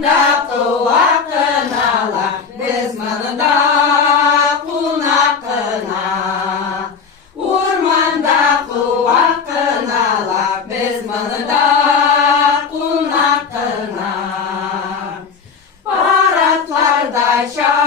Da kıva kınala, biz manda kuna kına. Urmanda kıva kınala, biz manda kuna kına. Baratlarda şah